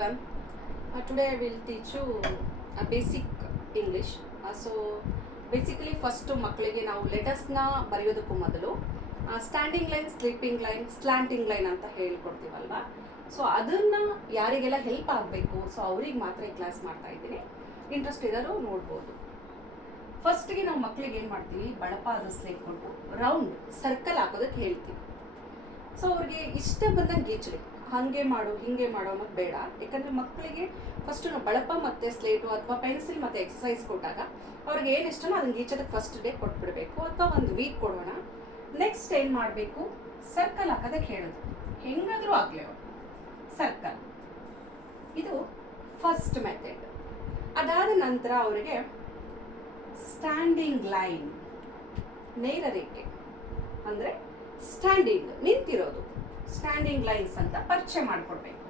everyone. Uh, today I will teach you a basic English. Uh, ಮಕ್ಕಳಿಗೆ ನಾವು ಲೆಟರ್ಸ್ನ ಬರೆಯೋದಕ್ಕೂ ಮೊದಲು standing line sleeping line slanting line ಅಂತ ಹೇಳ್ಕೊಡ್ತೀವಲ್ವ? ಸೊ ಅದನ್ನು ಯಾರಿಗೆಲ್ಲ ಹೆಲ್ಪ್ ಆಗಬೇಕು ಸೊ ಅವ್ರಿಗೆ ಮಾತ್ರ ಈ ಕ್ಲಾಸ್ ಮಾಡ್ತಾ ಇದ್ದೀನಿ. ಇಂಟ್ರೆಸ್ಟ್ ಇರೋರು ನೋಡ್ಬೋದು. ಫಸ್ಟ್ಗೆ ನಾವು ಮಕ್ಕಳಿಗೆ ಏನು ಮಾಡ್ತೀವಿ? ಬಳಪಾದ ಕೊಟ್ಟು ರೌಂಡ್ ಸರ್ಕಲ್ ಹಾಕೋದಕ್ಕೆ ಹೇಳ್ತೀವಿ. ಸೊ ಅವ್ರಿಗೆ ಇಷ್ಟ ಬಂದಂಗೆ ಗೀಚ್ರಿ ಹಾಗೆ ಮಾಡು, ಹಿಂಗೆ ಮಾಡು ಅನ್ನೋದು ಬೇಡ. ಯಾಕಂದರೆ ಮಕ್ಕಳಿಗೆ ಫಸ್ಟ್ ನಾವು ಬಳಪ ಮತ್ತು ಸ್ಲೇಟು ಅಥವಾ ಪೆನ್ಸಿಲ್ ಮತ್ತು ಎಕ್ಸಸೈಸ್ ಕೊಟ್ಟಾಗ ಅವ್ರಿಗೆ ಏನು ಇಷ್ಟನೋ ಅದನ್ನ ಗೀಚೋದಕ್ಕೆ ಫಸ್ಟ್ ಡೇ ಕೊಟ್ಬಿಡಬೇಕು ಅಥವಾ ಒಂದು ವೀಕ್ ಕೊಡೋಣ. ನೆಕ್ಸ್ಟ್ ಏನು ಮಾಡಬೇಕು? ಸರ್ಕಲ್ ಹಾಕೋದಕ್ಕೆ ಹೇಳೋದು ಹೆಂಗಾದರೂ ಆಗಲಿ ಅವರು. ಸರ್ಕಲ್ ಇದು ಫಸ್ಟ್ ಮೆಥಡ್ ಅದಾದ ನಂತರ ಅವರಿಗೆ ಸ್ಟ್ಯಾಂಡಿಂಗ್ ಲೈನ್ ನೇರ ರೇಖೆ. ಅಂದರೆ ಸ್ಟ್ಯಾಂಡಿಂಗ್ ನಿಂತಿರೋದು. ಸ್ಟ್ಯಾಂಡಿಂಗ್ ಲೈನ್ಸ್ ಅಂತ ಪರಿಚಯ ಮಾಡಿಕೊಡ್ಬೇಕು.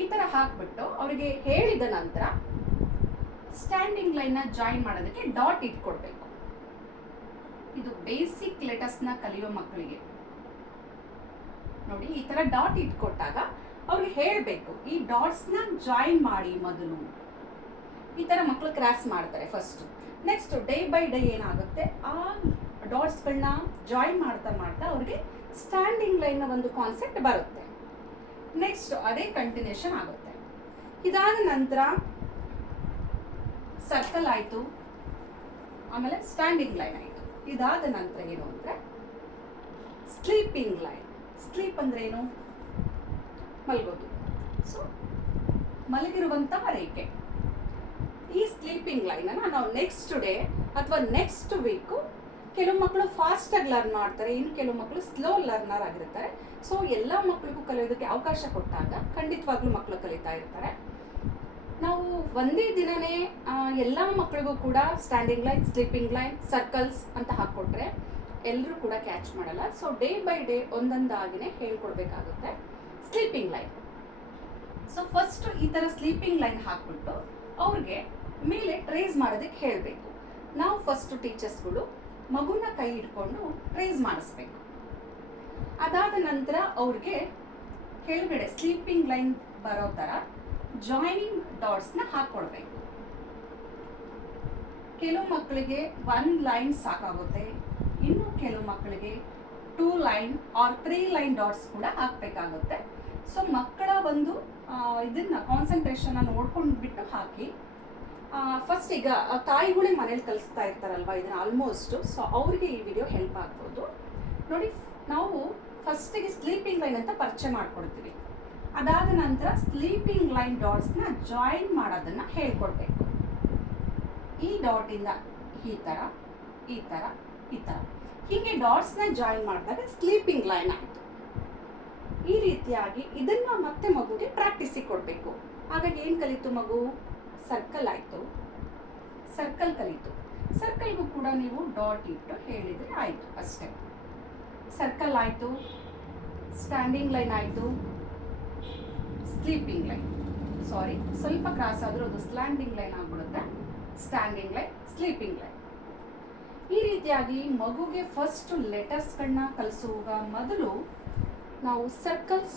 ಈ ಥರ ಹಾಕ್ಬಿಟ್ಟು ಅವರಿಗೆ ಹೇಳಿದ ನಂತರ ಸ್ಟ್ಯಾಂಡಿಂಗ್ ಲೈನ್ನ ಜಾಯಿನ್ ಮಾಡೋದಕ್ಕೆ ಡಾಟ್ ಇಟ್ಕೊಡ್ಬೇಕು. ಇದು ಬೇಸಿಕ್ ಲೆಟರ್ಸ್ನ ಕಲಿಯೋ ಮಕ್ಕಳಿಗೆ. ನೋಡಿ, ಈ ಥರ ಡಾಟ್ ಇಟ್ಕೊಟ್ಟಾಗ ಅವ್ರಿಗೆ ಹೇಳಬೇಕು, ಈ ಡಾಟ್ಸ್ನ ಜಾಯಿನ್ ಮಾಡಿ ಮೊದಲು. ಈ ಥರ ಮಕ್ಕಳು ಕ್ರಾಸ್ ಮಾಡ್ತಾರೆ first next day by day ಏನಾಗುತ್ತೆ? ಆ ಡಾಟ್ಸ್ಗಳನ್ನ ಜಾಯಿನ್ ಮಾಡ್ತಾ ಮಾಡ್ತಾ ಅವ್ರಿಗೆ ಸ್ಟ್ಯಾಂಡಿಂಗ್ ಲೈನ್ನ ಒಂದು ಕಾನ್ಸೆಪ್ಟ್ ಬರುತ್ತೆ. ನೆಕ್ಸ್ಟ್ ಅದೇ ಕಂಟಿನ್ಯೂಷನ್ ಆಗುತ್ತೆ. ಇದಾದ ನಂತರ ಸರ್ಕಲ್ ಆಯಿತು. ಆಮೇಲೆ ಸ್ಟ್ಯಾಂಡಿಂಗ್ ಲೈನ್ ಆಯಿತು. ಇದಾದ ನಂತರ ಏನು ಅಂದರೆ ಸ್ಲೀಪಿಂಗ್ ಲೈನ್ ಸ್ಲೀಪ್ ಅಂದ್ರೆ ಏನು? ಮಲಗೋದು. ಸೊ ಮಲಗಿರುವಂತಹ ರೇಖೆ. ಈ ಸ್ಲೀಪಿಂಗ್ ಲೈನನ್ನು ನಾವು ನೆಕ್ಸ್ಟ್ ಡೇ ಅಥವಾ ನೆಕ್ಸ್ಟ್ ವೀಕು ಕೆಲವು ಮಕ್ಕಳು ಫಾಸ್ಟಾಗಿ ಲರ್ನ್ ಮಾಡ್ತಾರೆ, ಇನ್ನು ಕೆಲವು ಮಕ್ಕಳು ಸ್ಲೋ ಲರ್ನರ್ ಆಗಿರ್ತಾರೆ. ಸೊ ಎಲ್ಲ ಮಕ್ಕಳಿಗೂ ಕಲಿಯೋದಕ್ಕೆ ಅವಕಾಶ ಕೊಟ್ಟಾಗ ಖಂಡಿತವಾಗ್ಲೂ ಮಕ್ಕಳು ಕಲಿತಾ ಇರ್ತಾರೆ. ನಾವು ಒಂದೇ ದಿನನೇ ಎಲ್ಲ ಮಕ್ಕಳಿಗೂ ಕೂಡ standing line sleeping line circles ಅಂತ ಹಾಕ್ಕೊಟ್ರೆ ಎಲ್ಲರೂ ಕೂಡ ಕ್ಯಾಚ್ ಮಾಡಲ್ಲ. ಸೊ ಡೇ ಬೈ ಡೇ ಒಂದೊಂದಾಗಿನೇ ಹೇಳ್ಕೊಡ್ಬೇಕಾಗುತ್ತೆ. ಸ್ಲೀಪಿಂಗ್ ಲೈನ್ ಸೊ ಫಸ್ಟ್ ಈ ಥರ ಸ್ಲೀಪಿಂಗ್ ಲೈನ್ ಹಾಕ್ಬಿಟ್ಟು ಅವ್ರಿಗೆ ಮೇಲೆ ಟ್ರೇಸ್ ಮಾಡೋದಕ್ಕೆ ಹೇಳಬೇಕು. ನಾವು ಫಸ್ಟ್ ಟೀಚರ್ಸ್ಗಳು ಮಗುನ ಕೈ ಹಿಡ್ಕೊಂಡು ಪ್ರೈಸ್ ಮಾಡಿಸ್ಬೇಕು. ಅದಾದ ನಂತರ ಅವ್ರಿಗೆ ಕೆಳಗಡೆ ಸ್ಲೀಪಿಂಗ್ ಲೈನ್ ಬರೋ ಥರ ಜಾಯಿನಿಂಗ್ ಡಾಟ್ಸ್ನ ಹಾಕ್ಕೊಡ್ಬೇಕು ಕೆಲವು ಮಕ್ಕಳಿಗೆ ಒನ್ ಲೈನ್ ಸಾಕಾಗುತ್ತೆ, ಇನ್ನು ಕೆಲವು ಮಕ್ಕಳಿಗೆ two line or three line dots ಕೂಡ ಹಾಕಬೇಕಾಗುತ್ತೆ. ಸೊ ಮಕ್ಕಳ ಒಂದು ಇದನ್ನು ಇದನ್ನ ಕಾನ್ಸಂಟ್ರೇಷನ್ ನೋಡ್ಕೊಂಡು ಬಿಟ್ಟು ಹಾಕಿ ಫಸ್ಟ್ ಈಗ ತಾಯಿಗಳೇ ಮನೇಲಿ ಕಲಿಸ್ತಾ ಇರ್ತಾರಲ್ವಾ ಇದನ್ನ ಆಲ್ಮೋಸ್ಟ್ ಸೊ ಅವರಿಗೆ ಈ ವಿಡಿಯೋ ಹೆಲ್ಪ್ ಆಗ್ಬೋದು. ನೋಡಿ, ನಾವು ಫಸ್ಟಿಗೆ ಸ್ಲೀಪಿಂಗ್ ಲೈನ್ ಅಂತ ಪರಿಚಯ ಮಾಡ್ಕೊಡ್ತೀವಿ. ಅದಾದ ನಂತರ ಸ್ಲೀಪಿಂಗ್ ಲೈನ್ ಡಾಟ್ಸ್ನ ಜಾಯಿನ್ ಮಾಡೋದನ್ನ ಹೇಳ್ಕೊಡ್ಬೇಕು. ಈ ಡಾಟಿಂದ ಈ ಥರ ಈ ಥರ ಈ ಥರ ಹೀಗೆ ಡಾಟ್ಸ್ನ ಜಾಯಿನ್ ಮಾಡಿದಾಗ ಸ್ಲೀಪಿಂಗ್ ಲೈನ್ ಆಯಿತು. ಈ ರೀತಿಯಾಗಿ ಇದನ್ನು ಮತ್ತೆ ಮಗುಗೆ ಪ್ರಾಕ್ಟೀಸಿಗೆ ಕೊಡಬೇಕು. ಹಾಗಾಗಿ ಏನು ಕಲಿತು ಮಗು? ಸರ್ಕಲ್ ಆಯಿತು. ಸರ್ಕಲ್ ಕಲಿತು. ಸರ್ಕಲ್ಗೂ ಕೂಡ ನೀವು ಡಾಟ್ ಇಟ್ಟು ಹೇಳಿದರೆ ಆಯಿತು ಅಷ್ಟೇ. ಸರ್ಕಲ್ ಆಯಿತು. ಸ್ಟ್ಯಾಂಡಿಂಗ್ ಲೈನ್ ಆಯಿತು. ಸ್ಲೀಪಿಂಗ್ ಲೈನ್ ಸಾರಿ ಸ್ವಲ್ಪ ಕ್ರಾಸ್ ಆದರೂ ಅದು ಸ್ಲ್ಯಾಂಡಿಂಗ್ ಲೈನ್ ಆಗ್ಬಿಡುತ್ತೆ. ಸ್ಟ್ಯಾಂಡಿಂಗ್ ಲೈನ್ ಸ್ಲೀಪಿಂಗ್ ಲೈನ್ ಈ ರೀತಿಯಾಗಿ ಮಗುಗೆ ಫಸ್ಟ್ ಲೆಟರ್ಸ್ಗಳನ್ನ ಕಲಿಸುವಾಗ ಮೊದಲು ನಾವು circles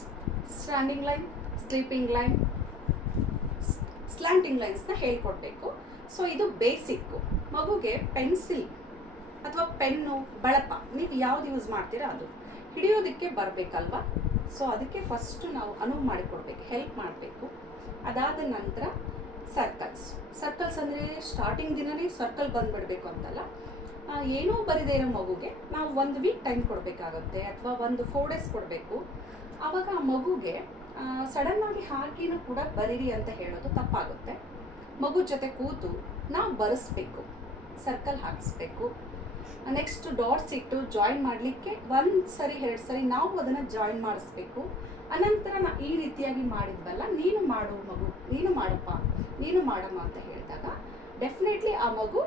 standing line sleeping line slanting ಲೈನ್ಸ್ನ ಹೇಳ್ಕೊಡ್ಬೇಕು. ಸೊ ಇದು ಬೇಸಿಕ್ಕು ಮಗುಗೆ ಪೆನ್ಸಿಲ್ ಅಥವಾ ಪೆನ್ನು, ಬಳಪ, ನೀವು ಯಾವ್ದು ಯೂಸ್ ಮಾಡ್ತೀರಾ ಅದು. ಹಿಡಿಯೋದಕ್ಕೆ ಬರಬೇಕಲ್ವಾ? ಸೊ ಅದಕ್ಕೆ ಫಸ್ಟು ನಾವು ಅನುವು ಮಾಡಿಕೊಡ್ಬೇಕು ಹೆಲ್ಪ್ ಮಾಡಬೇಕು. ಅದಾದ ನಂತರ ಸರ್ಕಲ್ಸ್ ಸರ್ಕಲ್ಸ್ ಅಂದರೆ ಸ್ಟಾರ್ಟಿಂಗ್ ದಿನವೇ ಸರ್ಕಲ್ ಬಂದ್ಬಿಡ್ಬೇಕು ಅಂತಲ್ಲ. ಏನೂ ಬರಿದೇ ಇರೋ ಮಗುಗೆ ನಾವು ಒಂದು ವೀಕ್ ಟೈಮ್ ಕೊಡಬೇಕಾಗುತ್ತೆ, ಅಥವಾ ಒಂದು ಫೋರ್ ಡೇಸ್ ಕೊಡಬೇಕು. ಆವಾಗ ಆ ಮಗುಗೆ ಸಡನ್ನಾಗಿ ಹಾಕಿನೂ ಕೂಡ ಬರೀರಿ ಅಂತ ಹೇಳೋದು ತಪ್ಪಾಗುತ್ತೆ. ಮಗು ಜೊತೆ ಕೂತು ನಾವು ಬರೆಸ್ಬೇಕು ಸರ್ಕಲ್ ಹಾಕಿಸ್ಬೇಕು. ನೆಕ್ಸ್ಟ್ ಡಾಟ್ಸ್ ಇಟ್ಟು ಜಾಯಿನ್ ಮಾಡಲಿಕ್ಕೆ ಒಂದು ಸರಿ ಎರಡು ಸರಿ ನಾವು ಅದನ್ನು ಜಾಯಿನ್ ಮಾಡಿಸ್ಬೇಕು. ಅನಂತರ ನಾ ಈ ರೀತಿಯಾಗಿ ಮಾಡಿದ್ವಲ್ಲ, ನೀನು ಮಾಡು ಮಗು, ನೀನು ಮಾಡಪ್ಪ, ನೀನು ಮಾಡಮ್ಮ ಅಂತ ಹೇಳಿದಾಗ ಡೆಫಿನೆಟ್ಲಿ ಆ ಮಗು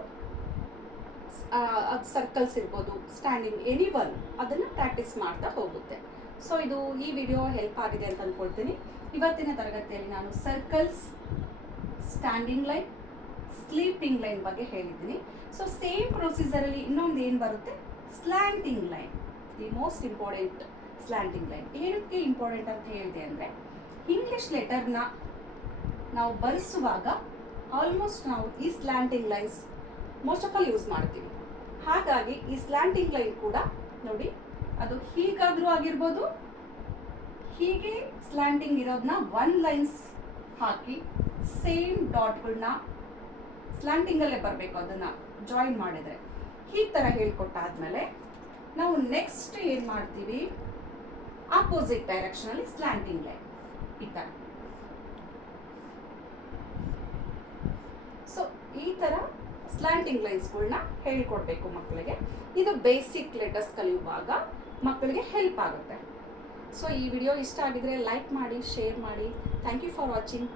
ಸರ್ಕಲ್ಸ್ ಇರ್ಬೋದು ಸ್ಟ್ಯಾಂಡಿಂಗ್ ಎನಿ ಒನ್ ಅದನ್ನು ಪ್ರಾಕ್ಟೀಸ್ ಮಾಡ್ತಾ ಹೋಗುತ್ತೆ. ಸೊ ಇದು ಈ ವಿಡಿಯೋ ಹೆಲ್ಪ್ ಆಗಿದೆ ಅಂತ ಅಂದ್ಕೊಳ್ತೀನಿ ಇವತ್ತಿನ ತರಗತಿಯಲ್ಲಿ ನಾನು circles standing line sleeping line ಬಗ್ಗೆ ಹೇಳಿದ್ದೀನಿ. ಸೊ ಸೇಮ್ ಪ್ರೊಸೀಜರಲ್ಲಿ ಇನ್ನೊಂದು ಏನು ಬರುತ್ತೆ? Slanting line the most important slanting line ಏನಕ್ಕೆ ಇಂಪಾರ್ಟೆಂಟ್ ಅಂತ ಹೇಳಿದೆ ಅಂದರೆ ಇಂಗ್ಲಿಷ್ ಲೆಟರ್ನ ನಾವು ಬರೆಸುವಾಗ ಆಲ್ಮೋಸ್ಟ್ ನಾವು ಈ slanting lines most of all use ಮಾಡ್ತೀವಿ. ಹಾಗಾಗಿ ಈ ಸ್ಲ್ಯಾಂಟಿಂಗ್ ಲೈನ್ ಕೂಡ ನೋಡಿ ಅದು ಹೀಗಾದರೂ ಆಗಿರ್ಬೋದು. ಹೀಗೆ ಸ್ಲ್ಯಾಂಡಿಂಗ್ ಇರೋದನ್ನ ಒನ್ ಲೈನ್ಸ್ ಹಾಕಿ ಸೇಮ್ ಡಾಟ್ಗಳನ್ನ ಸ್ಲ್ಯಾಂಟಿಂಗಲ್ಲೇ ಬರಬೇಕು ಅದನ್ನು ಜಾಯಿನ್ ಮಾಡಿದರೆ. ಈ ಥರ ಹೇಳ್ಕೊಟ್ಟಾದ್ಮೇಲೆ ನಾವು ನೆಕ್ಸ್ಟ್ ಏನು ಮಾಡ್ತೀವಿ? ಆಪೋಸಿಟ್ ಡೈರೆಕ್ಷನಲ್ಲಿ ಸ್ಲ್ಯಾಂಟಿಂಗ್ ಲೈನ್ ಈ ಥರ ಸೊ ಈ ಥರ ಸ್ಲ್ಯಾಂಟಿಂಗ್ ಲೈನ್ಸ್ಗಳನ್ನ ಹೇಳ್ಕೊಡ್ಬೇಕು ಮಕ್ಕಳಿಗೆ. ಇದು ಬೇಸಿಕ್ ಲೆಟರ್ಸ್ ಕಲಿಯುವಾಗ ಮಕ್ಕಳಿಗೆ ಹೆಲ್ಪ್ ಆಗುತ್ತೆ. ಸೊ ಈ ವಿಡಿಯೋ ಇಷ್ಟ ಆಗಿದ್ರೆ ಲೈಕ್ ಮಾಡಿ ಶೇರ್ ಮಾಡಿ. Thank you for watching